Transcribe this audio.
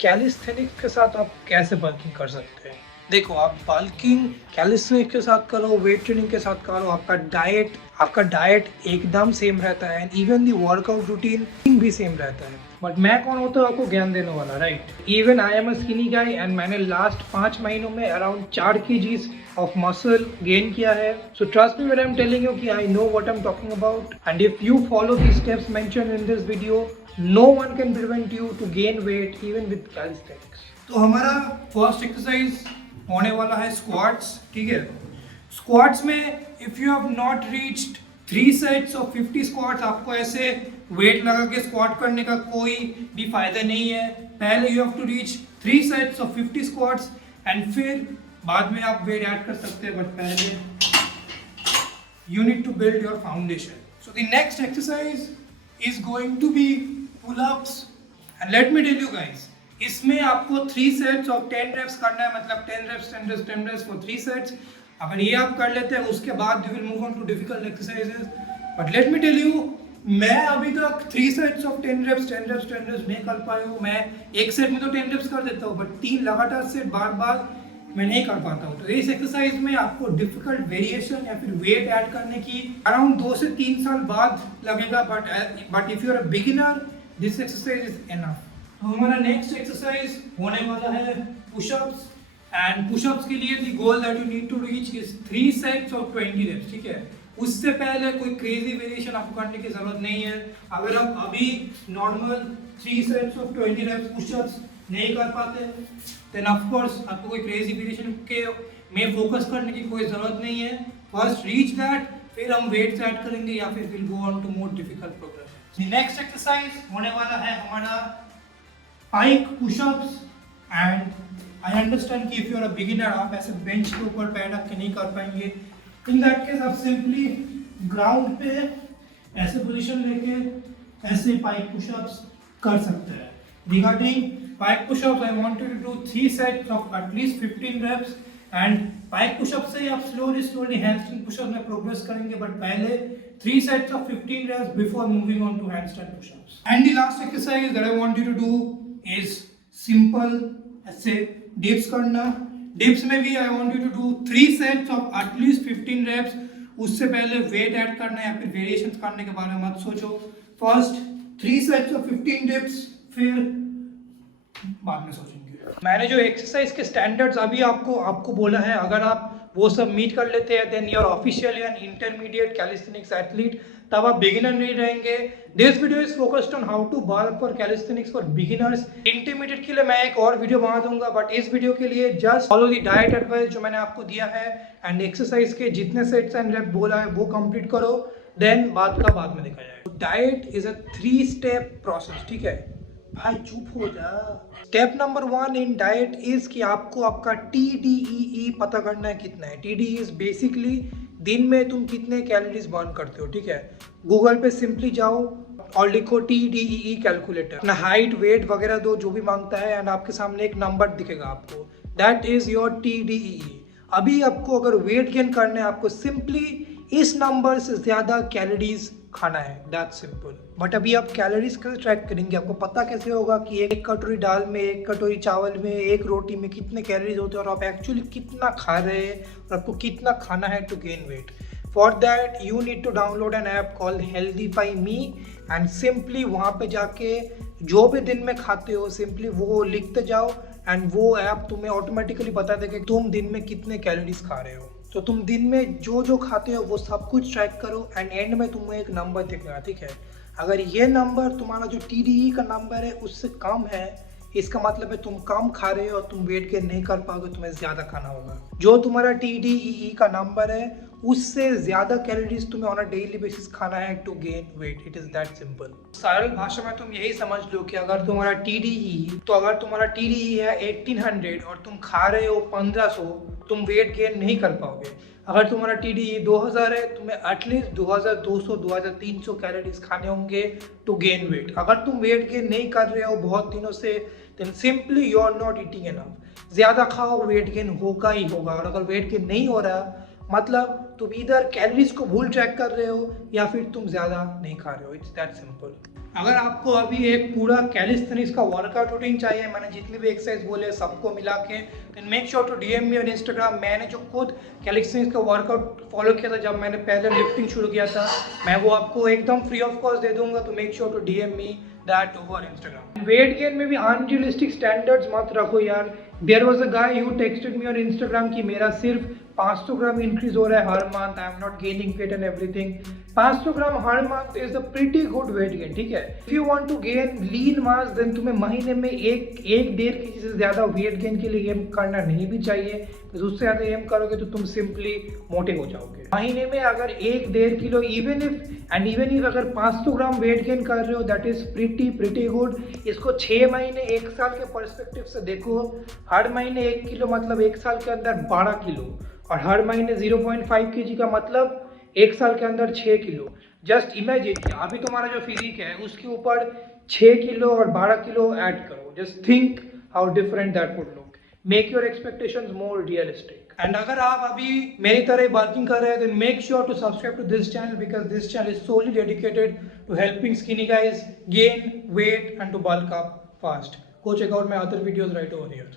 Calisthenics के साथ आप कैसे बल्किंग कर सकते हैं? देखो, आप बल्किंग कैलिस्थेनिक्स के साथ करो, वेट ट्रेनिंग के साथ करो, आपका डाइट एकदम सेम रहता है and even the workout routine भी सेम रहता है। बट मैं कौन होता हूँ आपको ज्ञान देने वाला, right? Even I am a skinny guy and मैंने लास्ट 5 महीनों में around 4 kgs of muscle gain किया है। So trust me when I am telling you कि I know what I am talking about and if you follow the steps mentioned in this video, no one can prevent you to gain weight even with calisthenics। तो हमारा first exercise होने वाला है squats, ठीक है? Squats में if you have not reached 3 sets of 50 squats, आपको ऐसे वेट लगा के स्क्वाट करने का कोई भी फायदा नहीं है। पहले you have to reach 3 sets of 50 squats and फिर बाद में आप वेट ऐड कर सकते हैं, बट पहले you need to build your foundation. So the next exercise is going to be pull-ups and let me tell you guys, इसमें आपको 3 sets of 10 reps करना है, मतलब 10 reps 10 reps 10 reps for 3 sets। अगर ये आप कर लेते हैं उसके बाद you will move on to difficult exercises। but let me tell you, मैं अभी तक 3 sets of 10 reps 10 reps 10 reps नहीं कर पाया हूँ। मैं एक सेट में तो 10 reps कर देता हूँ, बट 3 लगातार सेट बार बार मैं नहीं कर पाता हूँ। तो इस एक्सरसाइज में आपको डिफिकल्ट वेरिएशन या फिर वेट ऐड करने की अराउंड 2 से 3 साल बाद लगेगा, but if you are a beginner this exercise is enough. तो हमारा नेक्स्ट एक्सरसाइज होने वाला है पुशअप्स एंड पुशअप्स के लिए the goal that you need to reach is 3 sets of 20 reps, ठीक है? उससे पहले कोई क्रेजी वेरिएशन आपको करने की जरूरत नहीं है। अगर आप अभी normal 3 sets of 20 reps pushups नहीं कर पाते देन ऑफ कोर्स आपको कोई क्रेजी वेरिएशन के में फोकस करने की कोई ज़रूरत नहीं है। फर्स्ट रीच दैट, फिर हम वेट्स ऐड करेंगे या फिर will go on to more difficult program. Next exercise होने वाला है हमारा pike pushups and I understand कि if you are a beginner आप ऐसे बेंच के ऊपर पैर रख के नहीं कर पाएंगे। इन दैट केस आप सिंपली ग्राउंड पे ऐसे पोजीशन लेके ऐसे पाइक पुशअप्स कर सकते हैं। Regarding pike push-ups, I want you to do 3 sets of at least 15 reps and pike push-ups से आप slowly handstand push-ups में progress करेंगे, but पहले 3 sets of 15 reps before moving on to handstand push-ups। And the last exercise that I want you to do is simple ऐसे dips करना। dips में भी I want you to do 3 sets of at least 15 reps। उससे पहले weight add करना या फिर variations करने के बारे में मत सोचो। First 3 sets of 15 dips, फिर बाद में सोचेंगे। मैंने जो एक्सरसाइज के स्टैंडर्ड्स अभी आपको बोला है, अगर आप वो सब मीट कर लेते हैं then you are officially an intermediate calisthenics athlete, तब आप बिगिनर नहीं रहेंगे। This video is focused on how to bulk for calisthenics for beginners. Intermediate के लिए मैं एक और वीडियो बना दूंगा, बट इस वीडियो के लिए just follow the diet advice जो मैंने आपको दिया है एंड एक्सरसाइज के जितने सेट्स एंड रेप बोला है वो कंप्लीट करो, देन बाद में देखा जाएगा। Diet is a 3 step process, ठीक है? भाई चुप हो जा। Step number 1 in diet is कि आपको आपका TDEE पता करना है कितना है। TDEE इज बेसिकली दिन में तुम कितने कैलोरीज बर्न करते हो, ठीक है? गूगल पे सिंपली जाओ और लिखो TDEE कैलकुलेटर, अपना हाइट वेट वगैरह दो जो भी मांगता है एंड आपके सामने एक नंबर दिखेगा आपको, दैट इज योर TDEE। अभी आपको अगर वेट गेन करना है आपको सिंपली इस नंबर से ज्यादा कैलोरीज खाना है, दैट्स सिंपल। बट अभी आप कैलोरीज कैसे ट्रैक करेंगे? आपको पता कैसे होगा कि एक कटोरी दाल में, एक कटोरी चावल में, एक रोटी में कितने कैलोरीज होते हैं और आप एक्चुअली कितना खा रहे हैं और आपको कितना खाना है to gain weight? For that you need to download an app called HealthifyMe and simply वहाँ पे जाके जो भी दिन में खाते हो सिंपली वो लिखते जाओ एंड वो ऐप तुम्हें ऑटोमेटिकली बता देगा तुम दिन में कितने कैलोरीज खा रहे हो। तो तुम दिन में जो खाते हो वो सब कुछ ट्रैक करो एंड एंड में तुम्हें एक नंबर दिखेगा, ठीक है? अगर ये नंबर तुम्हारा जो TDE का नंबर है उससे कम है, इसका मतलब है तुम कम खा रहे हो और तुम वेट गेन नहीं कर पाओगे, तुम्हें ज्यादा खाना होगा। जो तुम्हारा TDEE का नंबर है उससे ज्यादा कैलोरीज तुम्हें ऑन अ डेली बेसिस खाना है to gain weight. It is that simple. सरल भाषा में तुम यही समझ लो कि अगर तुम्हारा TDE है 1800 और तुम खा रहे हो 1500, तुम वेट गेन नहीं कर पाओगे। अगर तुम्हारा TDE 2000 है, तुम्हें एटलीस्ट 2200 2300 कैलोरीज खाने होंगे टू गेन वेट। अगर तुम वेट गेन नहीं कर रहे हो बहुत दिनों से then simply you are not eating enough. ज्यादा खाओ वेट गेन होगा ही होगा, और अगर वेट गेन नहीं हो रहा मतलब तुम इधर कैलोरीज को भूल ट्रैक कर रहे हो या फिर तुम ज्यादा नहीं खा रहे हो। It's that simple. अगर आपको अभी एक पूरा कैलिस्थेनिक्स का वर्कआउट रूटीन चाहिए, मैंने जितनी भी एक्सरसाइज बोले सबको मिला के, then make sure to DM me on Instagram. मैंने जो खुद कैलिस्थेनिक्स का वर्कआउट फॉलो किया था जब मैंने पहले लिफ्टिंग शुरू किया था, मैं वो आपको एकदम फ्री ऑफ कॉस्ट दे दूंगा। तो make sure to DM me that over Instagram. Weight gain में भी अनरियलिस्टिक स्टैंडर्ड्स मत रखो यार। There was a guy who texted me on Instagram कि मेरा सिर्फ 500 ग्राम इंक्रीज हो रहा है हर month, I am not gaining weight and everything. 500 gram हर month is a pretty good weight gain, ठीक है। If you want to gain lean mass then तुम्हें महीने में एक 1.5 kg से ज़्यादा वेट गेन के लिए एम करना नहीं भी चाहिए, तो उससे ज़्यादा एम करोगे तो तुम सिंपली मोटे हो जाओगे। महीने में अगर 1-1.5 किलो इवन इफ अगर 500 ग्राम वेट गेन कर रहे हो, दैट इज प्रीटी गुड। इसको 6 महीने 1 साल के पर्सपेक्टिव से देखो। हर महीने 1 किलो मतलब 1 साल के अंदर 12 किलो, और हर महीने 0.5 kg का मतलब 1 साल के अंदर 6 किलो। जस्ट इमेजिन कि अभी तुम्हारा जो फिजिक है उसके ऊपर 6 किलो और 12 किलो ऐड करो। Just think how different that would look. Make your expectations more realistic. And अगर आप अभी मेरी तरह वर्किंग कर रहे हैं then make sure to subscribe to this channel, because this channel is solely dedicated to helping skinny guys gain weight and to bulk up fast. Go check out my other videos right over here.